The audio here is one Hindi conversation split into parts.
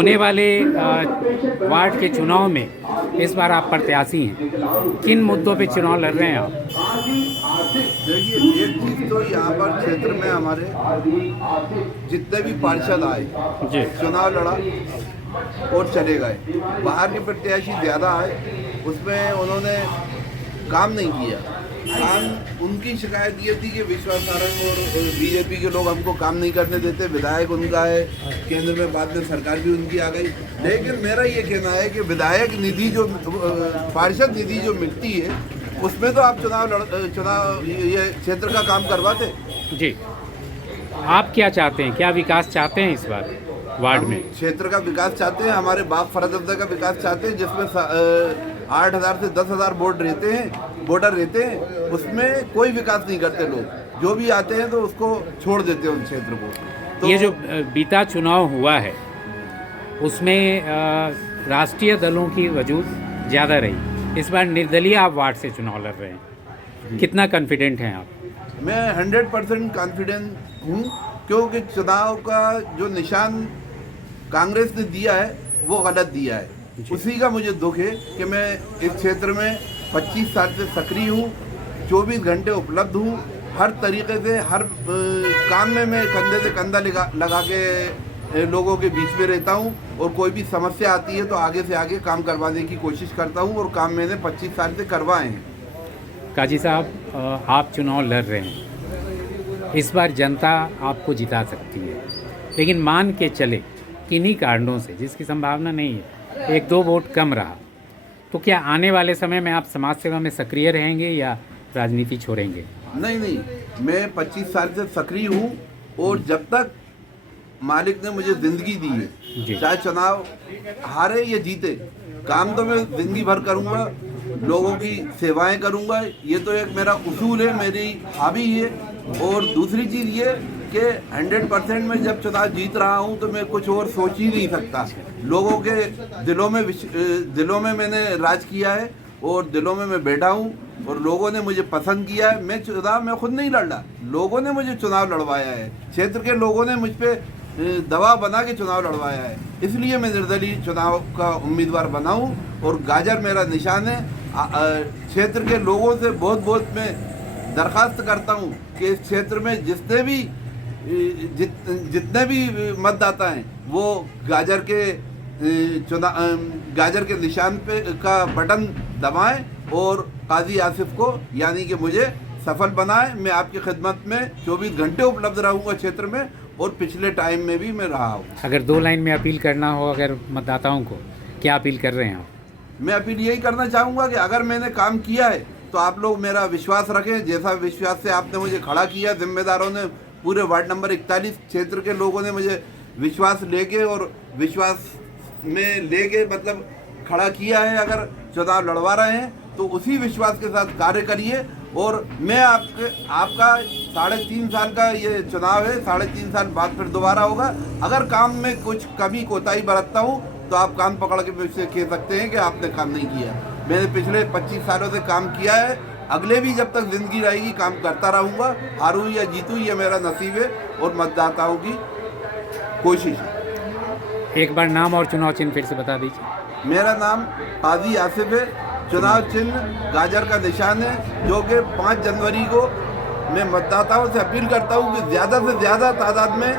होने वाले वार्ड के चुनाव में इस बार आप प्रत्याशी हैं, किन मुद्दों पे चुनाव लड़ रहे हैं आप? देखिए, एक चीज़ तो यहाँ पर क्षेत्र में हमारे जितने भी पार्षद आए जी। चुनाव लड़ा और चले गए। बाहर के प्रत्याशी ज़्यादा आए, उसमें उन्होंने काम नहीं किया। काम उनकी शिकायत ये थी कि विश्वास सारंग और बीजेपी के लोग हमको काम नहीं करने देते। विधायक उनका है, केंद्र में बाद में सरकार भी उनकी आ गई। लेकिन मेरा ये कहना है कि विधायक निधि जो पार्षद निधि जो मिलती है उसमें तो आप चुनाव ये क्षेत्र का काम करवाते। जी, आप क्या चाहते हैं, क्या विकास चाहते हैं इस बार वार्ड में? क्षेत्र का विकास चाहते हैं, हमारे बाप फरजंदा का विकास चाहते हैं, जिसमें 8,000 से 10,000 वोटर रहते हैं। उसमें कोई विकास नहीं करते लोग, जो भी आते हैं तो उसको छोड़ देते हैं उन क्षेत्र को। तो ये जो बीता चुनाव हुआ है उसमें राष्ट्रीय दलों की वजूद ज़्यादा रही। इस बार निर्दलीय आप वार्ड से चुनाव लड़ रहे हैं, कितना कॉन्फिडेंट हैं आप? मैं 100% कॉन्फिडेंट हूँ, क्योंकि चुनाव का जो निशान कांग्रेस ने दिया है वो गलत दिया है। उसी का मुझे दुख है कि मैं इस क्षेत्र में 25 साल से सक्रिय हूँ, 24 घंटे उपलब्ध हूँ। हर तरीके से हर काम में मैं कंधे से कंधा लगा के लोगों के बीच में रहता हूँ, और कोई भी समस्या आती है तो आगे से आगे काम करवाने की कोशिश करता हूँ, और काम मैंने 25 साल से करवाए हैं। काजी साहब, आप चुनाव लड़ रहे हैं, इस बार जनता आपको जिता सकती है, लेकिन मान के चले किन्हीं कारणों से, जिसकी संभावना नहीं है, 1-2 वोट कम रहा, तो क्या आने वाले समय में आप समाज सेवा में सक्रिय रहेंगे या राजनीति छोड़ेंगे? नहीं, मैं 25 साल से सक्रिय हूँ, और जब तक मालिक ने मुझे जिंदगी दी है, चाहे चुनाव हारे या जीते, काम तो मैं जिंदगी भर करूँगा, लोगों की सेवाएं करूँगा। ये तो एक मेरा उसूल है, मेरी हॉबी है। और दूसरी चीज़ ये कि 100% मैं जब चुनाव जीत रहा हूँ तो मैं कुछ और सोच ही नहीं सकता। लोगों के दिलों में मैंने राज किया है, और दिलों में मैं बैठा हूँ, और लोगों ने मुझे पसंद किया है। मैं चुनाव मैं खुद नहीं लड़ा, लोगों ने मुझे चुनाव लड़वाया है। क्षेत्र के लोगों ने मुझ पर दबाव बना के चुनाव लड़वाया है, इसलिए मैं निर्दलीय चुनाव का उम्मीदवार बना हूँ, और गाजर मेरा निशान है। क्षेत्र के लोगों से बहुत मैं दरख्वास्त करता हूँ कि इस क्षेत्र में जितने भी मतदाता हैं वो गाजर के निशान पे का बटन दबाएं, और काजी आसिफ को यानी कि मुझे सफल बनाएं। मैं आपकी खिदमत में 24 घंटे उपलब्ध रहूँगा क्षेत्र में, और पिछले टाइम में भी मैं रहा हूँ। अगर 2 लाइन में अपील करना हो अगर मतदाताओं को, क्या अपील कर रहे हैं आप? मैं अपील यही करना चाहूँगा कि अगर मैंने काम किया है तो आप लोग मेरा विश्वास रखें, जैसा विश्वास से आपने मुझे खड़ा किया। जिम्मेदारों ने, पूरे वार्ड नंबर 41 क्षेत्र के लोगों ने मुझे विश्वास लेके और विश्वास में लेके मतलब खड़ा किया है। अगर चुनाव लड़वा रहे हैं तो उसी विश्वास के साथ कार्य करिए। और मैं आपका 3.5 साल का ये चुनाव है, 3.5 साल बाद फिर दोबारा होगा। अगर काम में कुछ कमी कोताही बरतता हूँ तो आप कान पकड़ के मुझसे कह सकते हैं कि आपने काम नहीं किया। मैंने पिछले 25 सालों से काम किया है, अगले भी जब तक जिंदगी रहेगी काम करता रहूँगा। हारूँ या जीतूँ ये मेरा नसीब है, और मतदाताओं की कोशिश है। एक बार नाम और चुनाव चिन्ह फिर से बता दीजिए। मेरा नाम काजी आसिफ है, चुनाव चिन्ह गाजर का निशान है, जो कि 5 जनवरी को मैं मतदाताओं से अपील करता हूँ कि ज़्यादा से ज़्यादा तादाद में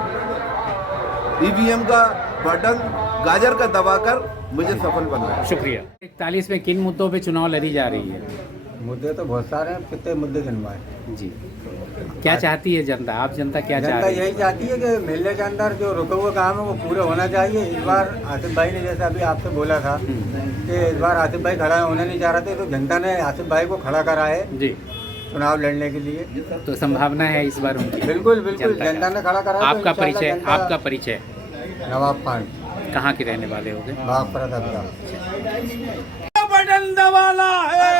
ईवीएम का बटन गाजर का दबाकर मुझे सफल बनाया। शुक्रिया। 41 में किन मुद्दों पे चुनाव लड़ी जा रही है? मुद्दे तो बहुत सारे हैं, कितने मुद्दे गिनवाए। जी, क्या चाहती है जनता? आप जनता क्या चाह जनता रही है? यही चाहती है कि मेले के अंदर जो रुका हुआ काम है वो पूरा होना चाहिए। इस बार आसिफ भाई ने जैसा अभी आपसे बोला था कि इस बार आसिफ भाई खड़ा होने नहीं जा रहे थे, तो जनता ने आसिफ भाई को खड़ा करा है जी, चुनाव लड़ने के लिए। तो संभावना है इस बार उनकी? बिल्कुल जनता ने खड़ा करा। आपका परिचय? नवाब खान। कहाँ के रहने वाले होगे? बागपरा। बटन दबाना है,